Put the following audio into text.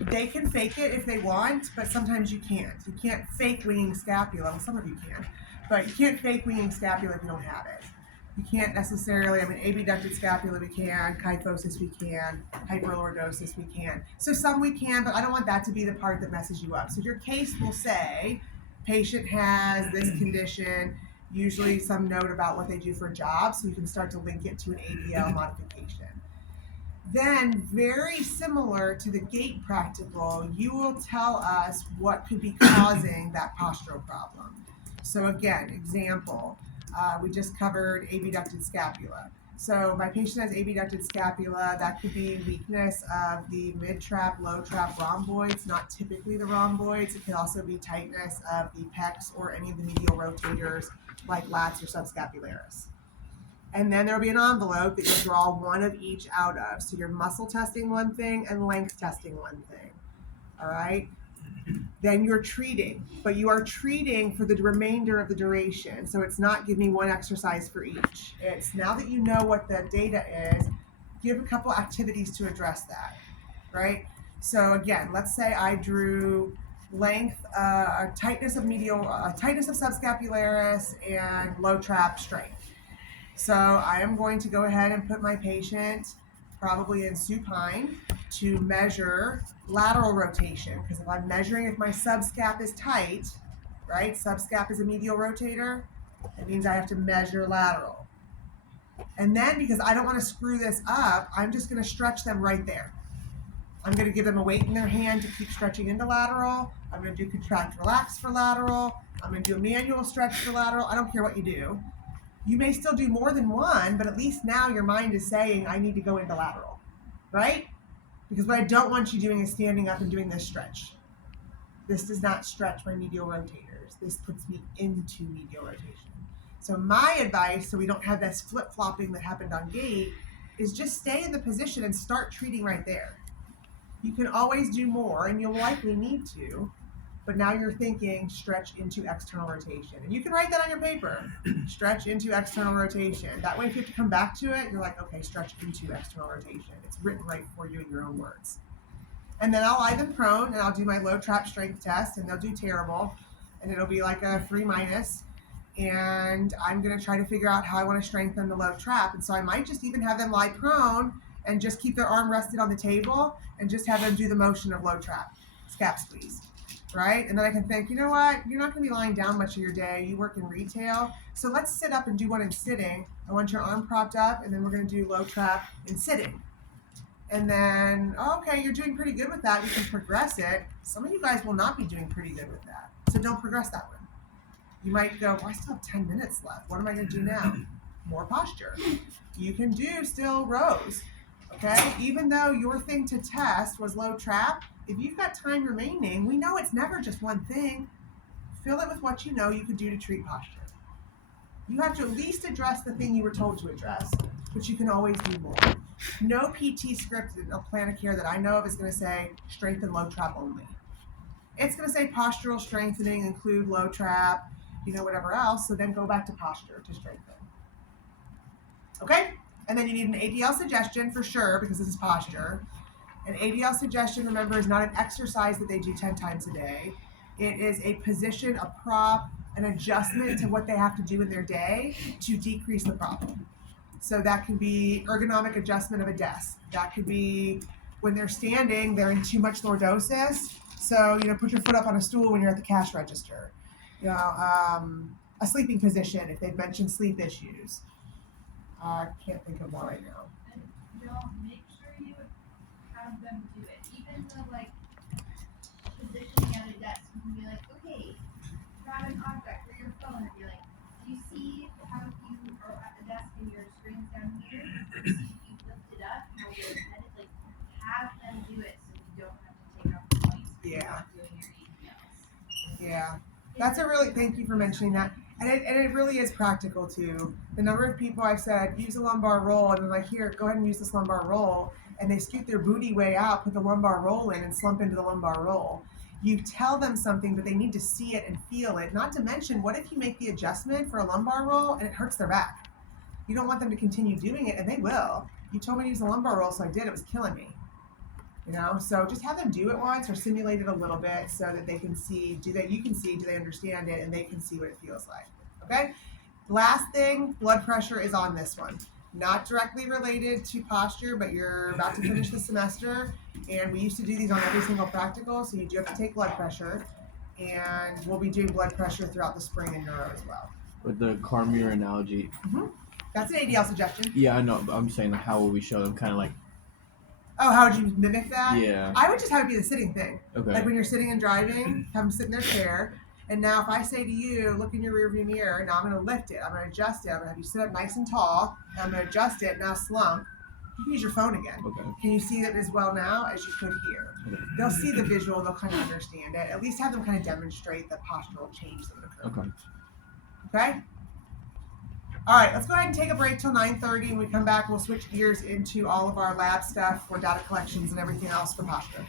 They can fake it if they want, but sometimes you can't. You can't fake winging scapula. Well, some of you can, but you can't fake winging scapula if you don't have it. You can't necessarily, abducted scapula we can, kyphosis we can, hyperlordosis we can. So some we can, but I don't want that to be the part that messes you up. So your case will say, patient has this condition, usually some note about what they do for a job, so you can start to link it to an ADL modification. Then, very similar to the gait practical, you will tell us what could be causing that postural problem. So again, example, we just covered abducted scapula. So my patient has abducted scapula. That could be weakness of the mid-trap, low-trap rhomboids, not typically the rhomboids. It could also be tightness of the pecs or any of the medial rotators like lats or subscapularis. And then there'll be an envelope that you draw one of each out of. So you're muscle testing one thing and length testing one thing. All right? Then you're treating, but you are treating for the remainder of the duration. So it's not give me one exercise for each. It's now that you know what the data is, give a couple activities to address that, right? So again, let's say I drew length, tightness of medial, tightness of subscapularis, and low trap strength. So I am going to go ahead and put my patient probably in supine to measure lateral rotation, because if I'm measuring if my subscap is tight, right? Subscap is a medial rotator. It means I have to measure lateral. And then because I don't want to screw this up, I'm just going to stretch them right there. I'm going to give them a weight in their hand to keep stretching into lateral. I'm going to do contract relax for lateral. I'm going to do a manual stretch for lateral. I don't care what you do. You may still do more than one, but at least now your mind is saying, I need to go into lateral, right? Because what I don't want you doing is standing up and doing this stretch. This does not stretch my medial rotators. This puts me into medial rotation. So my advice, so we don't have this flip-flopping that happened on gait, is just stay in the position and start treating right there. You can always do more, and you'll likely need to, but now you're thinking stretch into external rotation. And you can write that on your paper, stretch into external rotation. That way, if you have to come back to it, you're like, okay, stretch into external rotation. It's written right for you in your own words. And then I'll lie them prone, and I'll do my low trap strength test, and they'll do terrible. And it'll be like a 3-. And I'm going to try to figure out how I want to strengthen the low trap. And so I might just even have them lie prone and just keep their arm rested on the table and just have them do the motion of low trap, scap squeeze. Right? And then I can think, you know what? You're not going to be lying down much of your day. You work in retail. So let's sit up and do one in sitting. I want your arm propped up, and then we're going to do low trap in sitting. And then, okay, you're doing pretty good with that. We can progress it. Some of you guys will not be doing pretty good with that. So don't progress that one. You might go, I still have 10 minutes left. What am I going to do now? More posture. You can do still rows. Okay? Even though your thing to test was low trap, if you've got time remaining, we know it's never just one thing. Fill it with what you know you could do to treat posture. You have to at least address the thing you were told to address, but you can always do more. No PT script in a plan of care that I know of is going to say strengthen low trap only. It's going to say postural strengthening, include low trap, whatever else. So then go back to posture to strengthen. Okay? And then you need an ADL suggestion for sure, because this is posture. An ADL suggestion, remember, is not an exercise that they do 10 times a day. It is a position, a prop, an adjustment to what they have to do in their day to decrease the problem. So that can be ergonomic adjustment of a desk. That could be when they're standing, they're in too much lordosis. So, put your foot up on a stool when you're at the cash register. A sleeping position if they've mentioned sleep issues. I can't think of one right now. Make sure you have them do it. Even the positioning at a desk, you can be like, okay, grab an object or your phone and be like, do you see how you are at the desk and your screen's down here? Do you see if you lift it up, how your head is have them do it so you don't have to take off the points. Yeah. Doing your emails. Yeah. That's thank you for mentioning that. And it really is practical too. The number of people I've said, use a lumbar roll, and I'm like, here, go ahead and use this lumbar roll. And they scoot their booty way out, put the lumbar roll in, and slump into the lumbar roll. You tell them something, but they need to see it and feel it. Not to mention, what if you make the adjustment for a lumbar roll and it hurts their back? You don't want them to continue doing it, and they will. You told me to use a lumbar roll, so I did. It was killing me. You know, so just have them do it once or simulate it a little bit so that they can see, do they understand it, and they can see what it feels like. Okay? Last thing, blood pressure is on this one. Not directly related to posture, but you're about to finish the semester, and we used to do these on every single practical, so you do have to take blood pressure, and we'll be doing blood pressure throughout the spring in neuro as well. With the car mirror analogy. That's an ADL suggestion. Yeah, I know. But I'm saying like, how will we show them? Kind of like. Oh, how would you mimic that? Yeah. I would just have it be the sitting thing. Okay. Like when you're sitting and driving, have them sit in their chair. And now if I say to you, look in your rearview mirror, now I'm going to lift it. I'm going to adjust it. I'm going to have you sit up nice and tall. And I'm going to adjust it. Now slump. You can use your phone again. Okay. Can you see it as well now as you could here? Okay. They'll see the visual. They'll kind of understand it. At least have them kind of demonstrate the postural change that would occur. Okay. Okay? All right, let's go ahead and take a break till 9:30. When we come back, we'll switch gears into all of our lab stuff for data collections and everything else for posture.